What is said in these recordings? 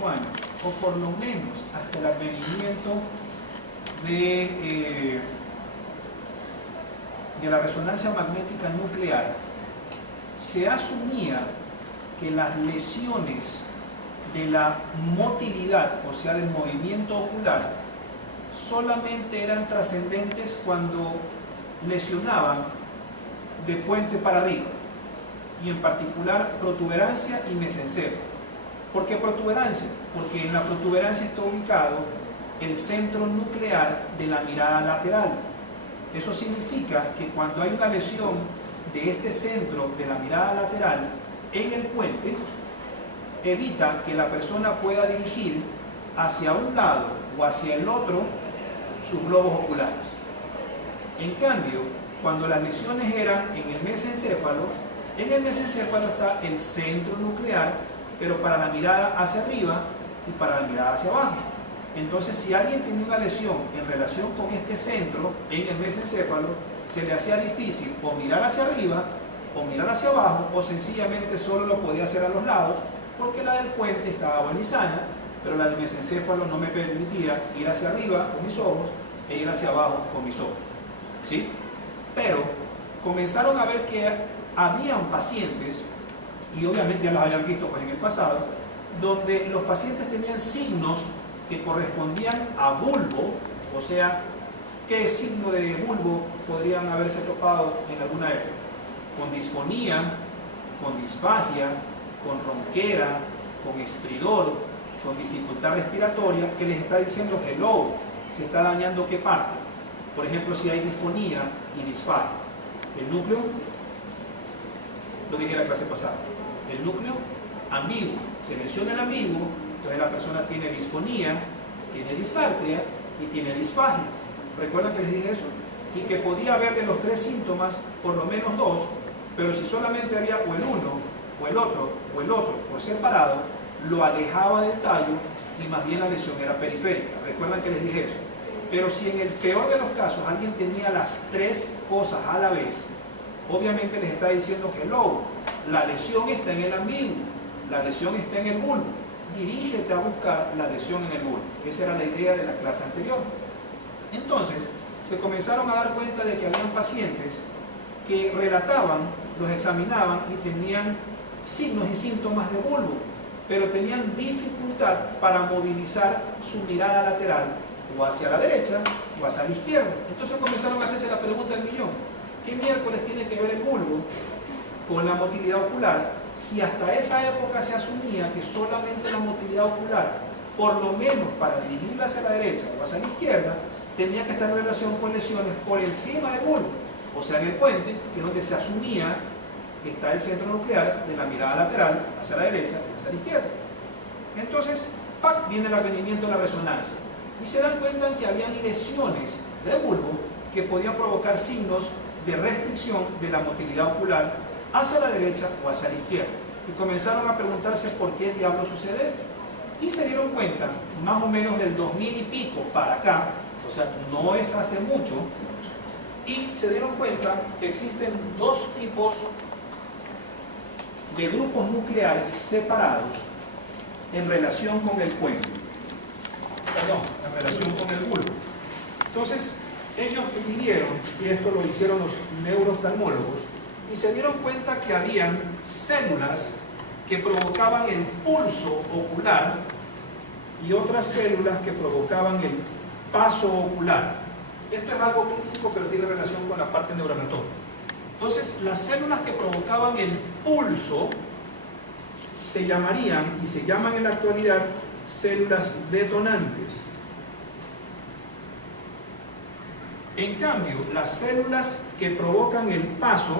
25 años, o por lo menos hasta el advenimiento de la resonancia magnética nuclear, se asumía que las lesiones de la motilidad, o sea, del movimiento ocular, solamente eran trascendentes cuando lesionaban de puente para arriba, y en particular protuberancia y mesencéfalo. ¿Por qué protuberancia? Porque en la protuberancia está ubicado el centro nuclear de la mirada lateral. Eso significa que cuando hay una lesión de este centro de la mirada lateral en el puente, evita que la persona pueda dirigir hacia un lado o hacia el otro sus globos oculares. En cambio, cuando las lesiones eran en el mesencéfalo está el centro nuclear, pero para la mirada hacia arriba y para la mirada hacia abajo. Entonces, si alguien tenía una lesión en relación con este centro en el mesencéfalo, se le hacía difícil o mirar hacia arriba o mirar hacia abajo, o sencillamente solo lo podía hacer a los lados, porque la del puente estaba buena y sana, pero la del mesencéfalo no me permitía ir hacia arriba con mis ojos e ir hacia abajo con mis ojos, ¿sí? Pero comenzaron a ver que habían pacientes, y obviamente ya los habían visto pues en el pasado, donde los pacientes tenían signos que correspondían a bulbo. O sea, ¿qué signo de bulbo podrían haberse topado en alguna época? Con disfonía, con disfagia, con ronquera, con estridor, con dificultad respiratoria, que les está diciendo hello, se está dañando qué parte. Por ejemplo, si hay disfonía y disfagia, el núcleo, lo dije en la clase pasada, el núcleo ambiguo, se menciona el ambiguo, entonces la persona tiene disfonía, tiene disartria y tiene disfagia. ¿Recuerdan que les dije eso? Y que podía haber de los tres síntomas por lo menos dos, pero si solamente había o el uno, o el otro por separado, lo alejaba del tallo y más bien la lesión era periférica. ¿Recuerdan que les dije eso? Pero si en el peor de los casos alguien tenía las tres cosas a la vez, obviamente les está diciendo que la lesión está en el ambiguo, la lesión está en el bulbo, dirígete a buscar la lesión en el bulbo. Esa era la idea de la clase anterior. Entonces, se comenzaron a dar cuenta de que habían pacientes que relataban, los examinaban y tenían signos y síntomas de bulbo, pero tenían dificultad para movilizar su mirada lateral o hacia la derecha o hacia la izquierda. Entonces comenzaron a hacerse la pregunta del millón: ¿qué miércoles tiene que ver el bulbo con la motilidad ocular? Si hasta esa época se asumía que solamente la motilidad ocular, por lo menos para dirigirla hacia la derecha o hacia la izquierda, tenía que estar en relación con lesiones por encima del bulbo, o sea en el puente, que es donde se asumía que está el centro nuclear de la mirada lateral hacia la derecha y hacia la izquierda. Entonces, ¡pac!, viene el advenimiento de la resonancia y se dan cuenta que habían lesiones de bulbo que podían provocar signos de restricción de la motilidad ocular hacia la derecha o hacia la izquierda, y comenzaron a preguntarse por qué diablos sucede esto, y se dieron cuenta más o menos del 2000 y pico para acá, o sea, no es hace mucho, y se dieron cuenta que existen dos tipos de grupos nucleares separados en relación con el puente, en relación con el bulbo. Entonces, ellos dividieron, y esto lo hicieron los neurooftalmólogos, y se dieron cuenta que habían células que provocaban el pulso ocular y otras células que provocaban el paso ocular. Esto es algo clínico, pero tiene relación con la parte neuroanatómica. Entonces, las células que provocaban el pulso se llamarían, y se llaman en la actualidad, células detonantes. En cambio, las células que provocan el paso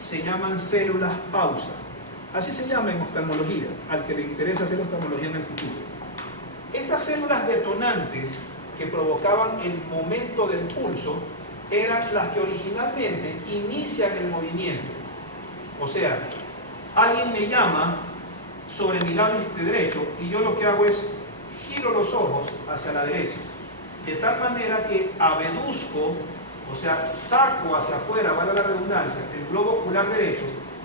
se llaman células pausa. Así se llama en oftalmología, al que le interesa hacer oftalmología en el futuro. Estas células detonantes que provocaban el momento del pulso eran las que originalmente inician el movimiento. O sea, alguien me llama sobre mi labio derecho y yo lo que hago es giro los ojos hacia la derecha, de tal manera que abeduzco, o sea, saco hacia afuera, vale la redundancia, el globo ocular derecho,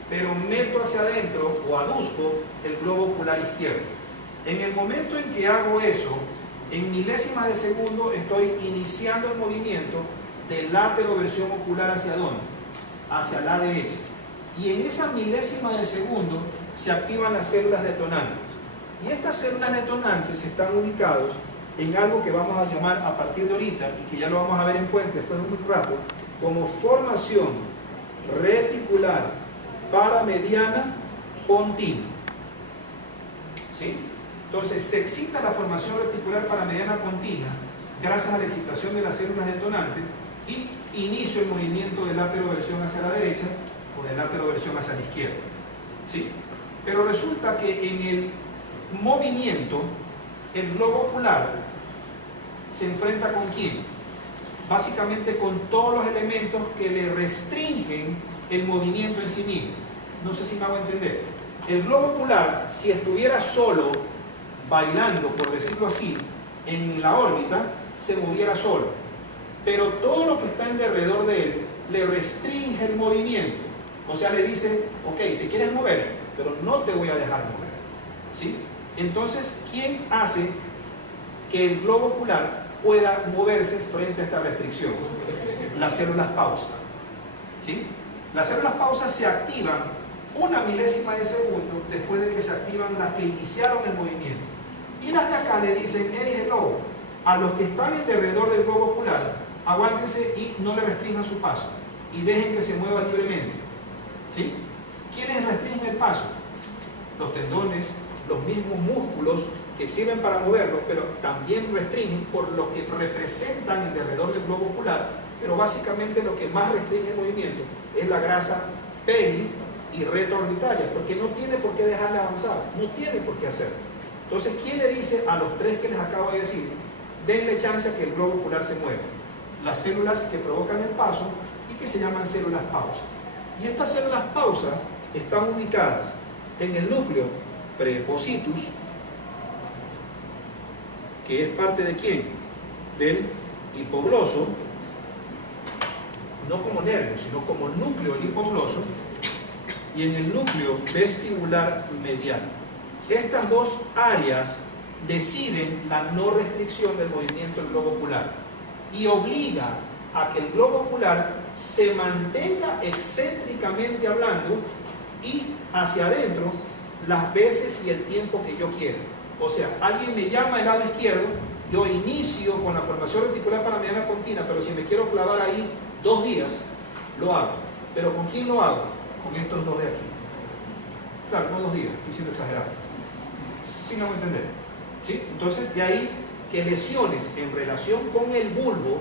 pero meto hacia adentro o aduzco el globo ocular izquierdo. En el momento en que hago eso, en milésimas de segundo estoy iniciando el movimiento del lateroversión ocular ¿hacia dónde? Hacia la derecha. Y en esa milésima de segundo se activan las células detonantes. Y estas células detonantes están ubicados en algo que vamos a llamar a partir de ahorita, y que ya lo vamos a ver en Puente después de un rato, como formación reticular paramediana pontina. ¿Sí? Entonces se excita la formación reticular paramediana pontina gracias a la excitación de las células detonantes y inicio el movimiento de lateroversión hacia la derecha o de lateroversión hacia la izquierda. ¿Sí? Pero resulta que en el movimiento el globo ocular se enfrenta ¿con quién? Básicamente con todos los elementos que le restringen el movimiento en sí mismo. No sé si me hago entender. El globo ocular, si estuviera solo, bailando, por decirlo así, en la órbita, se moviera solo. Pero todo lo que está en derredor de él le restringe el movimiento. O sea, le dice, ok, te quieres mover, pero no te voy a dejar mover. ¿Sí? Entonces, ¿quién hace que el globo ocular pueda moverse frente a esta restricción? Las células pausa. ¿Sí? Las células pausa se activan una milésima de segundo después de que se activan las que iniciaron el movimiento. Y las de acá le dicen, hey, hello, a los que están en derredor del globo ocular, aguántense y no le restrinjan su paso. Y dejen que se mueva libremente. ¿Sí? ¿Quiénes restringen el paso? Los tendones, los mismos músculos que sirven para moverlo, pero también restringen por lo que representan en derredor del globo ocular, pero básicamente lo que más restringe el movimiento es la grasa peri y retroorbitaria, porque no tiene por qué dejarle avanzar, no tiene por qué hacerlo. Entonces, ¿quién le dice a los tres que les acabo de decir, denle chance a que el globo ocular se mueva? Las células que provocan el paso y que se llaman células pausa. Y estas células pausa están ubicadas en el núcleo prepositus, que es parte de ¿quién? Del hipogloso, no como nervio, sino como núcleo del hipogloso, y en el núcleo vestibular medial. Estas dos áreas deciden la no restricción del movimiento del globo ocular y obliga a que el globo ocular se mantenga excéntricamente hablando y hacia adentro las veces y el tiempo que yo quiera. O sea, alguien me llama del lado izquierdo, yo inicio con la formación reticular paramediana pontina, pero si me quiero clavar ahí 2 días, lo hago. ¿Pero con quién lo hago? Con estos dos de aquí. Claro, no 2 días, estoy siendo exagerado. ¿Sí me voy a entender? ¿Sí? Entonces, de ahí que lesiones en relación con el bulbo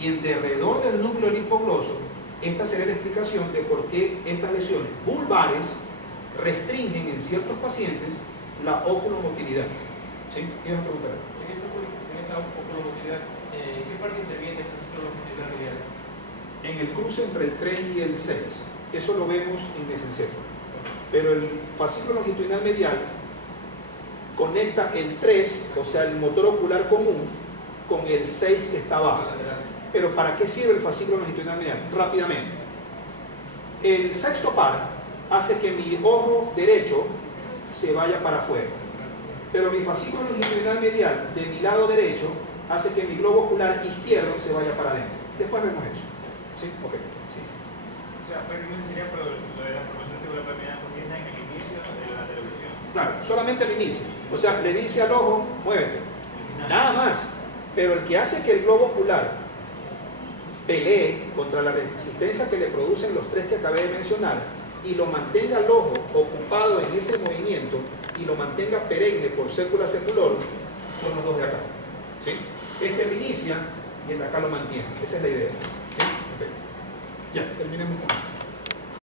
y en derredor del núcleo del hipogloso, esta sería la explicación de por qué estas lesiones vulvares restringen en ciertos pacientes la oculomotilidad. ¿Sí? ¿Quieres preguntar? En esta oculomotilidad, ¿qué parte interviene esta oculomotilidad medial? En el cruce entre el 3 y el 6. Eso lo vemos en mesencéfalo. Pero el fascículo longitudinal medial conecta el 3, o sea, el motor ocular común, con el 6 que está abajo. Pero ¿para qué sirve el fascículo longitudinal medial? Rápidamente. El sexto par hace que mi ojo derecho se vaya para afuera. Pero mi fascículo longitudinal medial de mi lado derecho hace que mi globo ocular izquierdo se vaya para adentro. Después vemos eso. ¿Sí? Ok. Sí. O sea, prácticamente sería lo de la formación reticular paramediana pontina en el inicio de la televisión. Claro, solamente el inicio. O sea, le dice al ojo, muévete. Nada más. Pero el que hace que el globo ocular pelee contra la resistencia que le producen los 3 que acabé de mencionar y lo mantenga el ojo ocupado en ese movimiento y lo mantenga perenne por sécula seculorum, son los dos de acá. ¿Sí? Este lo inicia y el de acá lo mantiene. Esa es la idea. ¿Sí? Okay. Ya, terminemos con esto.